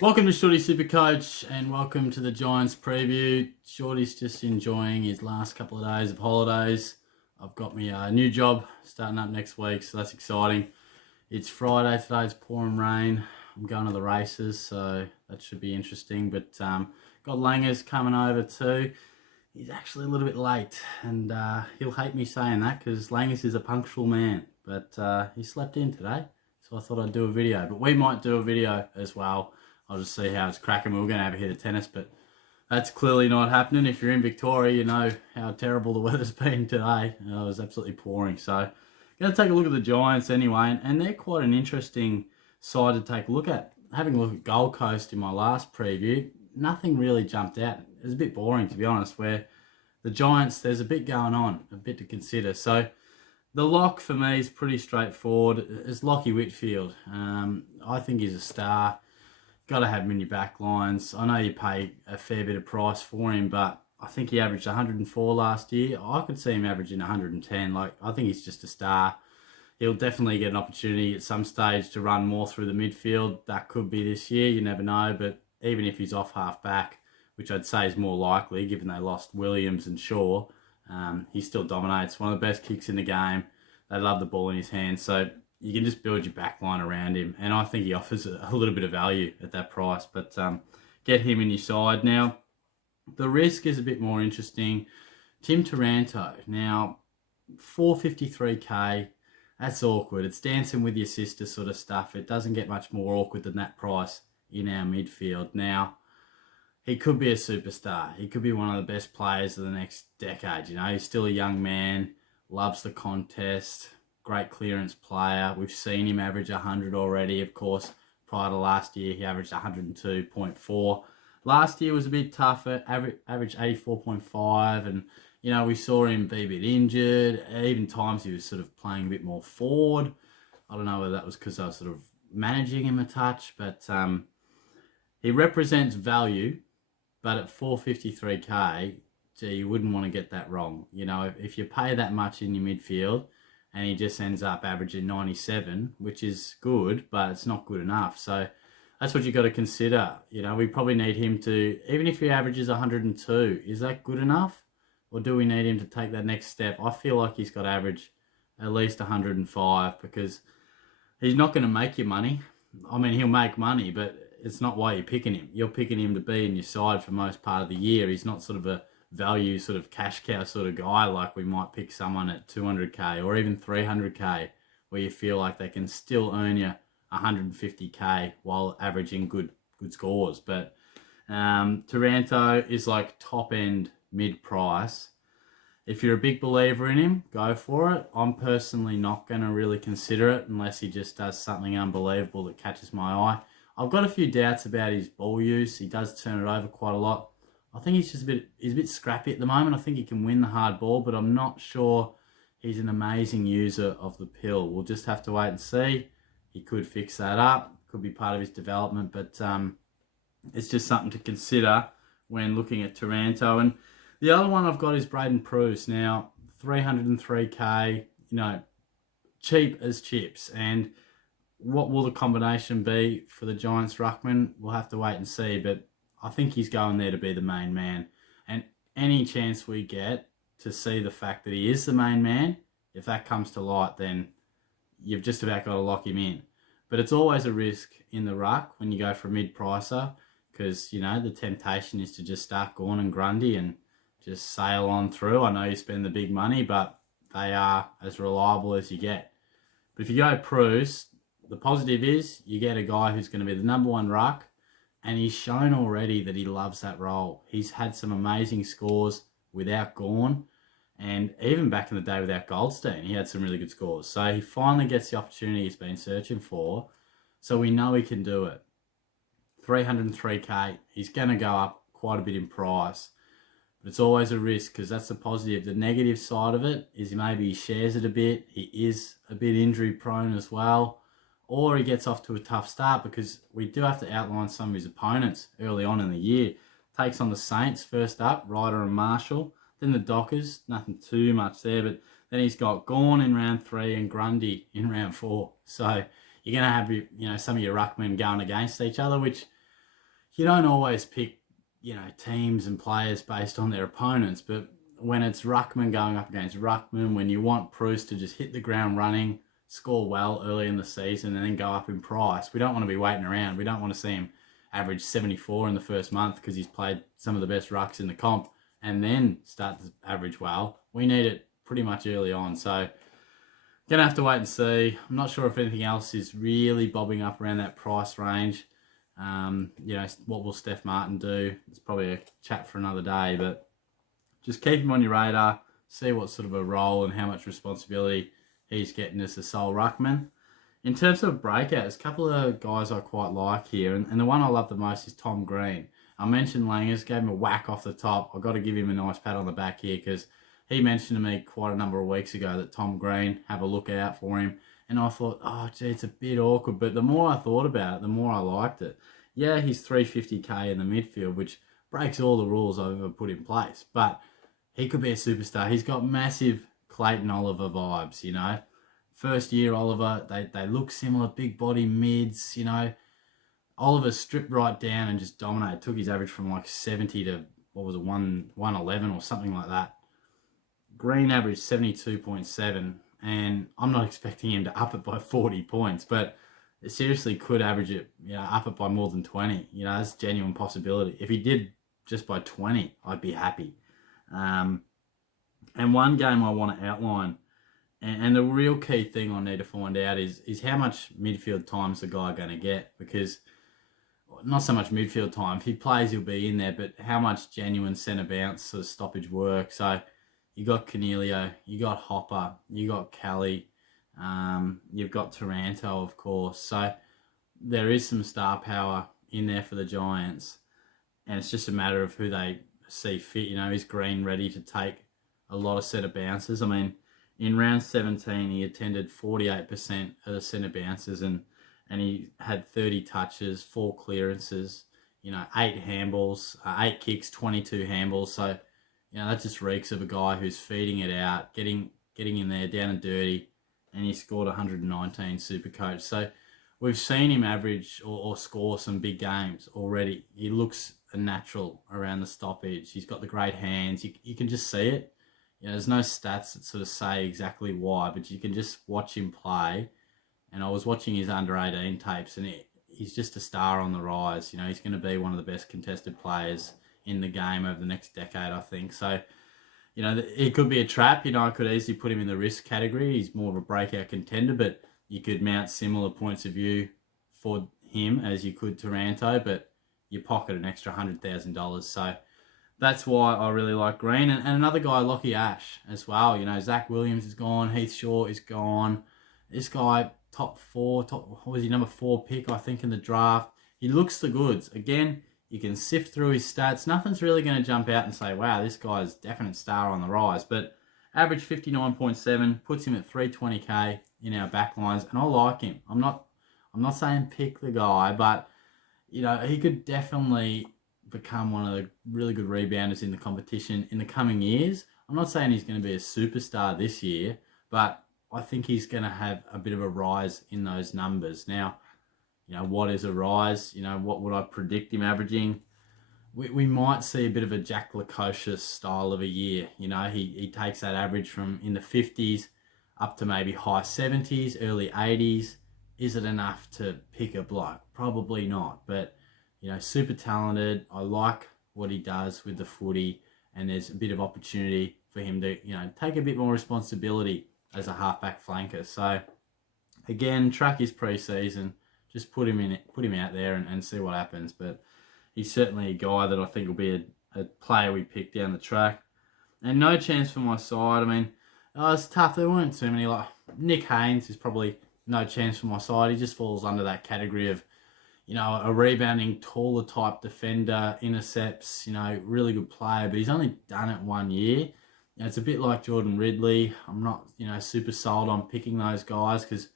Welcome to Shorty Supercoach and welcome to the Giants preview. Shorty's just enjoying his last couple of days of holidays. I've got me a new job starting up next week, so that's exciting. It's Friday today, it's pouring rain. I'm going to the races, so that should be interesting. But got Langers coming over too. He's actually a little bit late, and he'll hate me saying that because Langers is a punctual man. But he slept in today, so I thought I'd do a video. But we might do a video as well. I'll just see how it's cracking. We were going to have a hit of tennis, but that's clearly not happening. If you're in Victoria, you know how terrible the weather's been today. It was absolutely pouring. So, going to take a look at the Giants anyway, and they're quite an interesting side to take a look at. Having a look at Gold Coast in my last preview, nothing really jumped out. It was a bit boring, to be honest, where the Giants, there's a bit going on, a bit to consider. So, the lock for me is pretty straightforward. It's Lachie Whitfield. I think he's a star. Got to have him in your back lines. I know you pay a fair bit of price for him, but I think he averaged 104 last year. I could see him averaging 110. I think he's just a star. He'll definitely get an opportunity at some stage to run more through the midfield. That could be this year. You never know. But even if he's off half back, which I'd say is more likely, given they lost Williams and Shaw, he still dominates. One of the best kicks in the game. They love the ball in his hands. So you can just build your back line around him. And I think he offers a little bit of value at that price. But get him in your side. Now, the risk is a bit more interesting. Tim Taranto. Now, 453k, that's awkward. It's dancing with your sister sort of stuff. It doesn't get much more awkward than that price in our midfield. Now, he could be a superstar. He could be one of the best players of the next decade. You know, he's still a young man, loves the contest, great clearance player. We've seen him average 100 already. Of course, prior to last year, he averaged 102.4. Last year was a bit tougher, averaged 84.5, and you know, we saw him be a bit injured. Even times he was sort of playing a bit more forward. I don't know whether that was because I was sort of managing him a touch, but he represents value. But at 453k, gee, you wouldn't want to get that wrong. You know, if you pay that much in your midfield, and he just ends up averaging 97, which is good, but it's not good enough. So that's what you've got to consider. You know, we probably need him to, even if he averages 102, is that good enough? Or do we need him to take that next step? I feel like he's got to average at least 105 because he's not going to make you money. I mean, he'll make money, but it's not why you're picking him. You're picking him to be in your side for most part of the year. He's not sort of a value sort of cash cow sort of guy like we might pick someone at 200k or even 300k where you feel like they can still earn you 150k while averaging good scores. But Taranto is like top end mid price. If you're a big believer in him, go for it. I'm personally not going to really consider it unless he just does something unbelievable that catches my eye. I've got a few doubts about his ball use. He does turn it over quite a lot. I think he's a bit scrappy at the moment. I think he can win the hard ball, but I'm not sure he's an amazing user of the pill. We'll just have to wait and see. He could fix that up. Could be part of his development, but it's just something to consider when looking at Taranto. And the other one I've got is Braden Pruess. Now, 303k, you know, cheap as chips. And what will the combination be for the Giants ruckman? We'll have to wait and see, but I think he's going there to be the main man. And any chance we get to see the fact that he is the main man, if that comes to light, then you've just about got to lock him in. But it's always a risk in the ruck when you go for a mid-pricer because, you know, the temptation is to just start Gawn and Grundy and just sail on through. I know you spend the big money, but they are as reliable as you get. But if you go Pruess, the positive is you get a guy who's going to be the number one ruck, and he's shown already that he loves that role. He's had some amazing scores without Gawn, and even back in the day without Goldstein, he had some really good scores. So he finally gets the opportunity he's been searching for, so we know he can do it. 303k, he's going to go up quite a bit in price, but it's always a risk because that's the positive. The negative side of it is maybe he shares it a bit. He is a bit injury prone as well. Or he gets off to a tough start because we do have to outline some of his opponents early on in the year. Takes on the Saints first up, Ryder and Marshall. Then the Dockers, nothing too much there, but then he's got Gawn in round 3 and Grundy in round 4. So you're going to have, you know, some of your ruckmen going against each other, which you don't always pick, teams and players based on their opponents, but when it's ruckman going up against ruckman, when you want Pruess to just hit the ground running, score well early in the season, and then go up in price, we don't want to be waiting around. We don't want to see him average 74 in the first month because he's played some of the best rucks in the comp and then start to average well. We need it pretty much early on. So gonna have to wait and see. I'm not sure if anything else is really bobbing up around that price range. What will Steph Martin do? It's probably a chat for another day, but just keep him on your radar, see what sort of a role and how much responsibility he's getting as the sole ruckman. In terms of breakout, there's a couple of guys I quite like here, and the one I love the most is Tom Green. I mentioned Langers, gave him a whack off the top. I've got to give him a nice pat on the back here because he mentioned to me quite a number of weeks ago that Tom Green, have a look out for him. And I thought, oh, gee, it's a bit awkward. But the more I thought about it, the more I liked it. Yeah, he's 350k in the midfield, which breaks all the rules I've ever put in place. But he could be a superstar. He's got massive Clayton Oliver vibes, First year Oliver, they look similar, big body mids, Oliver stripped right down and just dominated. Took his average from like 70 to, 111 or something like that. Green averaged 72.7, and I'm not expecting him to up it by 40 points, but it seriously could average it, up it by more than 20. That's a genuine possibility. If he did just by 20, I'd be happy. And one game I want to outline, and the real key thing I need to find out is how much midfield time's the guy going to get, because not so much midfield time. If he plays, he'll be in there, but how much genuine centre bounce sort of stoppage work. So you got Cornelio, you got Hopper, you got Kelly, you've got Taranto, of course. So there is some star power in there for the Giants, and it's just a matter of who they see fit. Is Green ready to take a lot of centre bounces? I mean, in round 17, he attended 48% of the centre bounces, and he had 30 touches, 4 clearances, 8 handballs, 8 kicks, 22 handballs. So, that just reeks of a guy who's feeding it out, getting in there down and dirty, and he scored 119 Supercoach. So we've seen him average or score some big games already. He looks a natural around the stoppage. He's got the great hands. You can just see it. There's no stats that sort of say exactly why, but you can just watch him play. And I was watching his under-18 tapes, and he's just a star on the rise. He's going to be one of the best contested players in the game over the next decade, I think. So, it could be a trap. I could easily put him in the risk category. He's more of a breakout contender, but you could mount similar points of view for him as you could Taranto, but you pocket an extra $100,000. So that's why I really like Green. And another guy, Lachie Ash, as well. Zach Williams is gone. Heath Shaw is gone. This guy, number 4 pick, I think, in the draft. He looks the goods. Again, you can sift through his stats. Nothing's really going to jump out and say, wow, this guy's definite star on the rise. But average 59.7 puts him at 320k in our backlines, and I like him. I'm not saying pick the guy, but he could definitely become one of the really good rebounders in the competition in the coming years. I'm not saying he's going to be a superstar this year, but I think he's going to have a bit of a rise in those numbers. Now, what is a rise? What would I predict him averaging? We might see a bit of a Jack Lacocious style of a year. He takes that average from in the 50s up to maybe high 70s, early 80s. Is it enough to pick a bloke? Probably not. But, super talented. I like what he does with the footy, and there's a bit of opportunity for him to, take a bit more responsibility as a halfback flanker. So, again, track his pre-season. Just put him out there and see what happens. But he's certainly a guy that I think will be a player we pick down the track. And no chance for my side. I mean, it's tough. There weren't too many. Like Nick Haynes is probably no chance for my side. He just falls under that category of, a rebounding, taller type defender, intercepts, really good player. But he's only done it 1 year. It's a bit like Jordan Ridley. I'm not, super sold on picking those guys because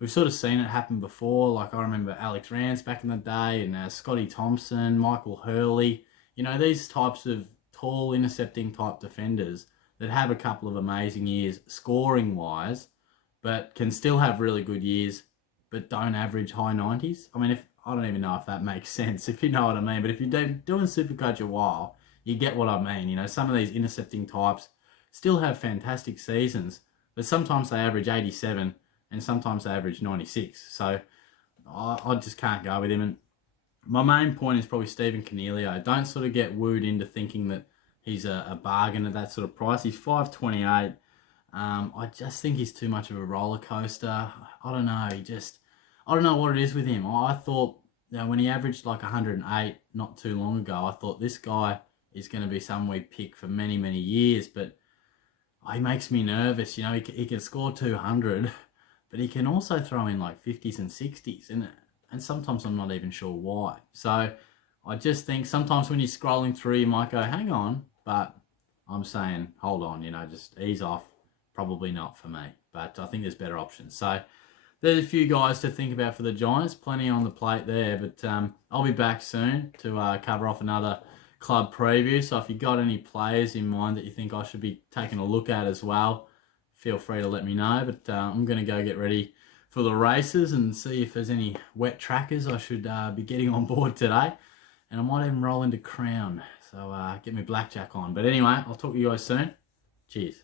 we've sort of seen it happen before. Like I remember Alex Rance back in the day, and Scotty Thompson, Michael Hurley. These types of tall intercepting type defenders that have a couple of amazing years scoring wise, but can still have really good years, but don't average high 90s. I mean, I don't even know if that makes sense, if you know what I mean. But if you're doing Supercoach a while, you get what I mean. You know, some of these intercepting types still have fantastic seasons, but sometimes they average 87 and sometimes they average 96. So I just can't go with him. And my main point is probably Stephen Cornelio. Don't sort of get wooed into thinking that he's a bargain at that sort of price. He's 528. I just think he's too much of a roller coaster. I don't know. I don't know what it is with him. I thought, you know, when he averaged like 108 not too long ago, I thought this guy is going to be someone we pick for many, many years. But he makes me nervous. You know, he can score 200, but he can also throw in like 50s and 60s. And sometimes I'm not even sure why. So I just think sometimes when you're scrolling through, you might go, hang on. But I'm saying, hold on, you know, just ease off. Probably not for me. But I think there's better options. So there's a few guys to think about for the Giants. Plenty on the plate there. But I'll be back soon to cover off another club preview. So if you've got any players in mind that you think I should be taking a look at as well, feel free to let me know. But I'm going to go get ready for the races and see if there's any wet trackers I should be getting on board today. And I might even roll into Crown. So get my blackjack on. But anyway, I'll talk to you guys soon. Cheers.